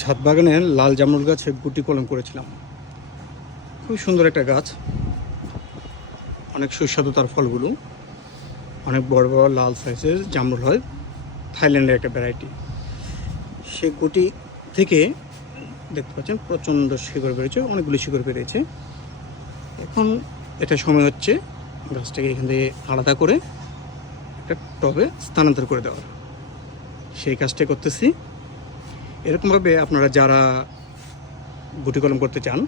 ছাদ বাগানে লাল জামরুল গাছে গুটি কলম করেছিলাম। খুব সুন্দর একটা গাছ, অনেক সুস্বাদু তার ফলগুলো। অনেক বড় বড় লাল সাইজের জামরুল হয়, থাইল্যান্ডের একটা ভ্যারাইটি। সে গুটি থেকে দেখতে পাচ্ছেন প্রচণ্ড শিকড় বেরিয়েছে, অনেকগুলি শিকড় বেরিয়েছে। এখন এটা সময় হচ্ছে গাছটাকে এখান থেকে আলাদা করে একটা টবে স্থানান্তর করে দেওয়ার। সেই কাজটা করতেছি। এরকমভাবে আপনারা যারা গুটি কলম করতে চান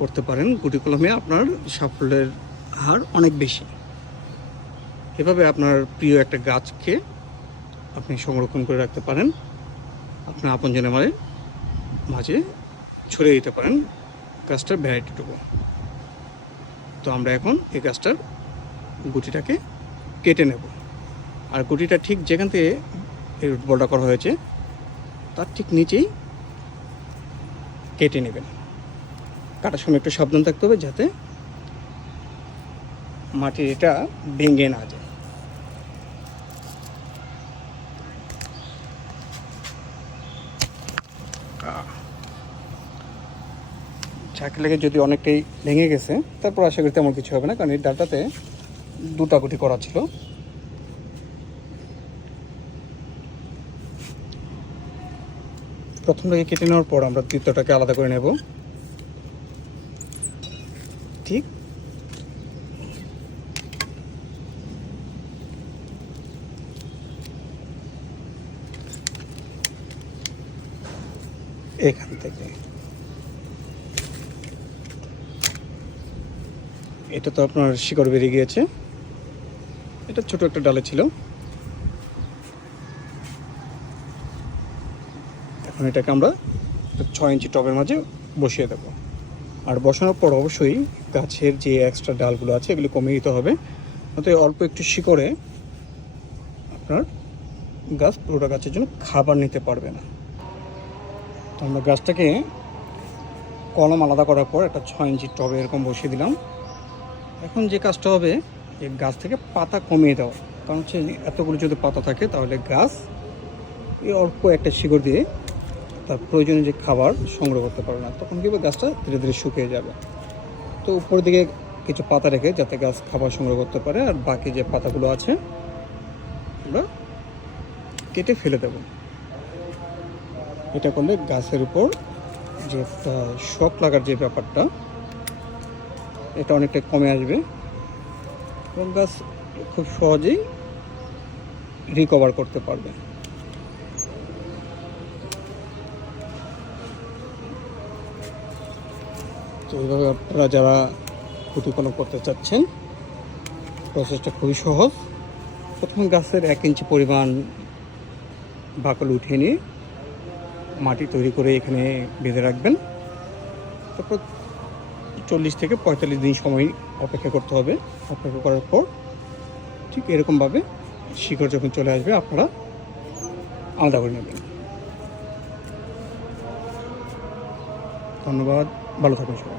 করতে পারেন। গুটি কলমে আপনার সাফল্যের হার অনেক বেশি। এভাবে আপনার প্রিয় একটা গাছকে আপনি সংরক্ষণ করে রাখতে পারেন, আপনার আপনজনের মাঝে ছড়িয়ে দিতে পারেন গাছটার ভ্যারাইটিটুকু। তো আমরা এখন এই গাছটার গুটিটাকে কেটে নেব। আর গুটিটা ঠিক যেখান থেকে এই রুটবলটা করা হয়েছে তার ঠিক নিচেই কেটে নেবেন। কাটার সময় একটু সাবধান থাকতে হবে যাতে মাটির এটা ভেঙে না যায়। ঝাঁকি লেগে যদি অনেকটাই ভেঙে গেছে, তারপর আশা করি তেমন কিছু হবে না, কারণ এই ডালটাতে দুটা গুটি করা ছিল। প্রথমটাকে কেটে নেওয়ার পর আমরা দ্বিতীয়টাকে আলাদা করে নেব। ঠিক এখান থেকে। এটা তো আপনার শিকড় বেরিয়ে গিয়েছে, এটা ছোট একটা ডালে ছিল। এখন এটাকে আমরা 6 ইঞ্চি টবের মাঝে বসিয়ে দেব। আর বসানোর পর অবশ্যই গাছের যে এক্সট্রা ডালগুলো আছে এগুলো কমিয়ে দিতে হবে, অর্থাৎ অল্প একটু শিকড়ে আপনার গাছ পুরোটা গাছের জন্য খাবার নিতে পারবে না। তো আমরা গাছটাকে কলম আলাদা করার পর একটা 6 ইঞ্চি টবে এরকম বসিয়ে দিলাম। এখন যে কাজটা হবে, এই গাছ থেকে পাতা কমিয়ে দেওয়া। কারণ হচ্ছে এতগুলো যদি পাতা থাকে তাহলে গাছ এই অল্প একটা শিকড় দিয়ে তার প্রয়োজনীয় যে খাবার সংগ্রহ করতে পারবে না, তখন কীভাবে গাছটা ধীরে ধীরে শুকিয়ে যাবে। তো উপরের দিকে কিছু পাতা রেখে যাতে গাছ খাবার সংগ্রহ করতে পারে, আর বাকি যে পাতাগুলো আছে আমরা কেটে ফেলে দেব। এটা করলে গাছের উপর যে একটা শক লাগার যে ব্যাপারটা, এটা অনেকটা কমে আসবে এবং গাছ খুব সহজেই রিকভার করতে পারবে। তো এইভাবে আপনারা যারা গুটি কলম করতে চাচ্ছেন, প্রসেসটা খুবই সহজ। প্রথমে গাছের 1 ইঞ্চি পরিমাণ বাকল উঠিয়ে নিয়ে মাটি তৈরি করে এখানে বেঁধে রাখবেন। তারপর 40 থেকে 45 দিন সময় অপেক্ষা করতে হবে। অপেক্ষা করার পর ঠিক এরকমভাবে শিকড় যখন চলে আসবে আপনারা আলাদা করে নেবেন। ধন্যবাদ, ভালো থাকুন সবাই।